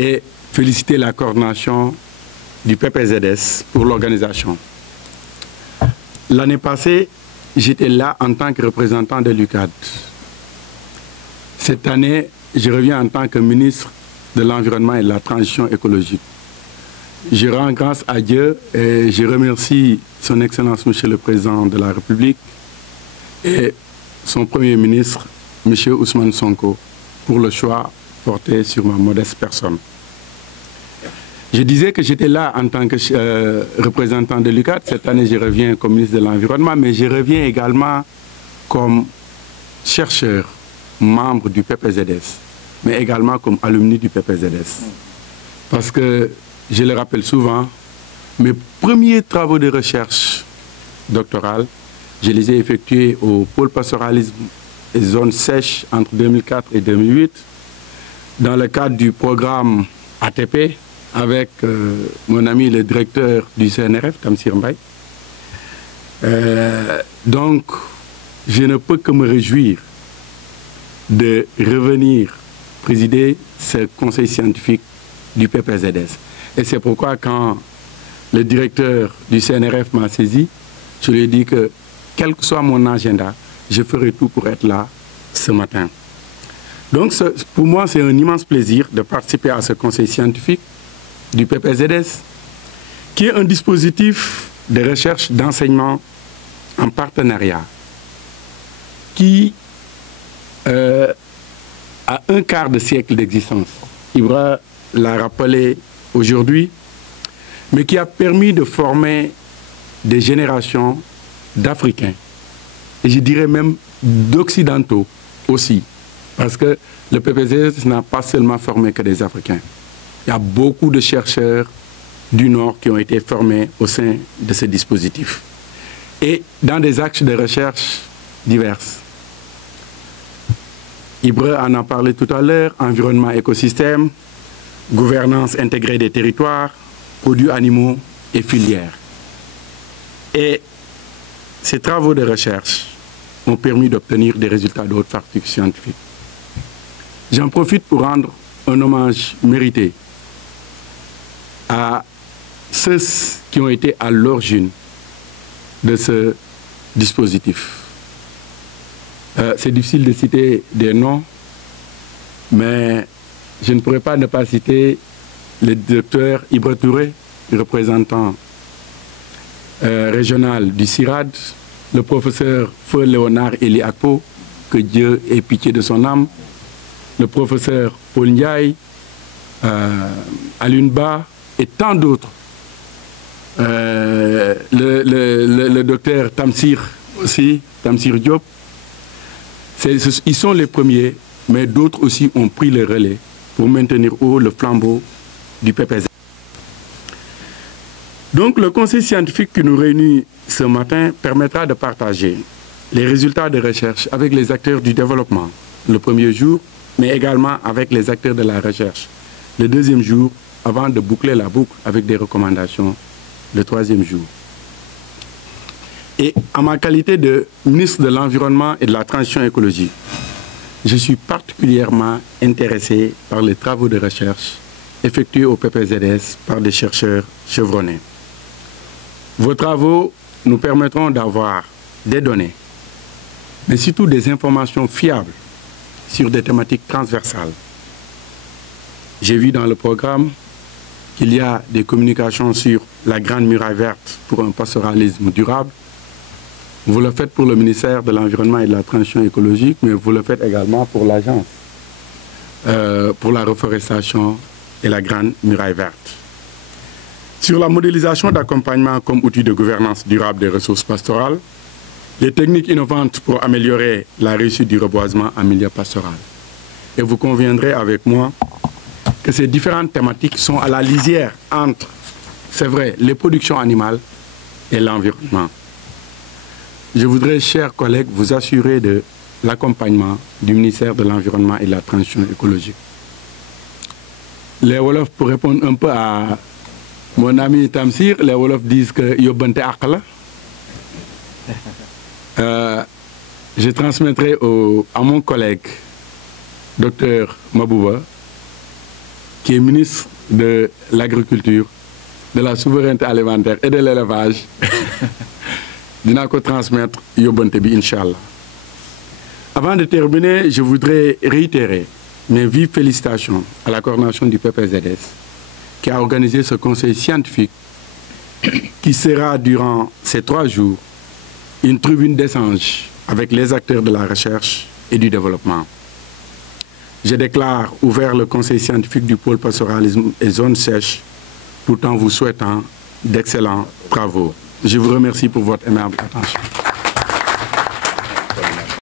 et féliciter la coordination du PPZS pour l'organisation. L'année passée, j'étais là en tant que représentant de l'UCAD. Cette année, je reviens en tant que ministre de l'Environnement et de la Transition écologique. Je rends grâce à Dieu et je remercie son Excellence, Monsieur le Président de la République et son Premier ministre, Monsieur Ousmane Sonko, pour le choix porté sur ma modeste personne. Je disais que j'étais là en tant que représentant de l'UCAD. Cette année, je reviens comme ministre de l'Environnement, mais je reviens également comme chercheur, membre du PPZS, mais également comme alumni du PPZS. Parce que, je le rappelle souvent, mes premiers travaux de recherche doctorale, je les ai effectués au pôle pastoralisme et zones sèches entre 2004 et 2008, dans le cadre du programme ATP, avec mon ami le directeur du CNRF, Tamsir Mbaye. Donc, je ne peux que me réjouir de revenir présider ce conseil scientifique du PPZS. Et c'est pourquoi quand le directeur du CNRF m'a saisi, je lui ai dit que, quel que soit mon agenda, je ferai tout pour être là ce matin. Donc, pour moi, c'est un immense plaisir de participer à ce conseil scientifique du PPZS, qui est un dispositif de recherche d'enseignement en partenariat, qui a un quart de siècle d'existence. Ibra l'a rappelé aujourd'hui, mais qui a permis de former des générations d'Africains, et je dirais même d'Occidentaux aussi, parce que le PPZS n'a pas seulement formé que des Africains. Il y a beaucoup de chercheurs du Nord qui ont été formés au sein de ce dispositif, et dans des axes de recherche divers. Ibra en a parlé tout à l'heure: environnement, écosystème, gouvernance intégrée des territoires, produits animaux et filières. Et ces travaux de recherche ont permis d'obtenir des résultats de haute facture scientifique. J'en profite pour rendre un hommage mérité à ceux qui ont été à l'origine de ce dispositif. C'est difficile de citer des noms, mais je ne pourrais pas ne pas citer le docteur Ibra Touré, représentant régional du CIRAD, le professeur Feu Léonard Eli Akpo, que Dieu ait pitié de son âme, le professeur Paul Ndiaye, Alunba et tant d'autres. Le docteur Tamsir aussi, Tamsir Diop. Ils sont les premiers, mais d'autres aussi ont pris le relais pour maintenir haut le flambeau du PPZ. Donc le conseil scientifique qui nous réunit ce matin permettra de partager les résultats de recherche avec les acteurs du développement le premier jour, mais également avec les acteurs de la recherche le deuxième jour, avant de boucler la boucle avec des recommandations le troisième jour. Et en ma qualité de ministre de l'Environnement et de la Transition écologique, je suis particulièrement intéressé par les travaux de recherche effectués au PPZS par des chercheurs chevronnés. Vos travaux nous permettront d'avoir des données, mais surtout des informations fiables sur des thématiques transversales. J'ai vu dans le programme qu'il y a des communications sur la Grande Muraille Verte pour un pastoralisme durable. Vous le faites pour le ministère de l'Environnement et de la Transition écologique, mais vous le faites également pour l'Agence pour la reforestation et la Grande Muraille Verte. Sur la modélisation d'accompagnement comme outil de gouvernance durable des ressources pastorales, les techniques innovantes pour améliorer la réussite du reboisement en milieu pastoral. Et vous conviendrez avec moi que ces différentes thématiques sont à la lisière entre, c'est vrai, les productions animales et l'environnement. Je voudrais, chers collègues, vous assurer de l'accompagnement du ministère de l'Environnement et de la Transition écologique. Les Wolofs, pour répondre un peu à mon ami Tamsir, les Wolofs disent que Yobante Akala. Je transmettrai à mon collègue, docteur Mabouba, qui est ministre de l'Agriculture, de la souveraineté alimentaire et de l'élevage, dinaa ko transmettre yóbbante bi Inch'Allah. Avant de terminer, je voudrais réitérer mes vives félicitations à la coordination du PPZS qui a organisé ce conseil scientifique qui sera durant ces 3 jours une tribune d'échange avec les acteurs de la recherche et du développement. Je déclare ouvert le conseil scientifique du pôle pastoralisme et zone sèche tout en vous souhaitant d'excellents travaux. Je vous remercie pour votre aimable attention.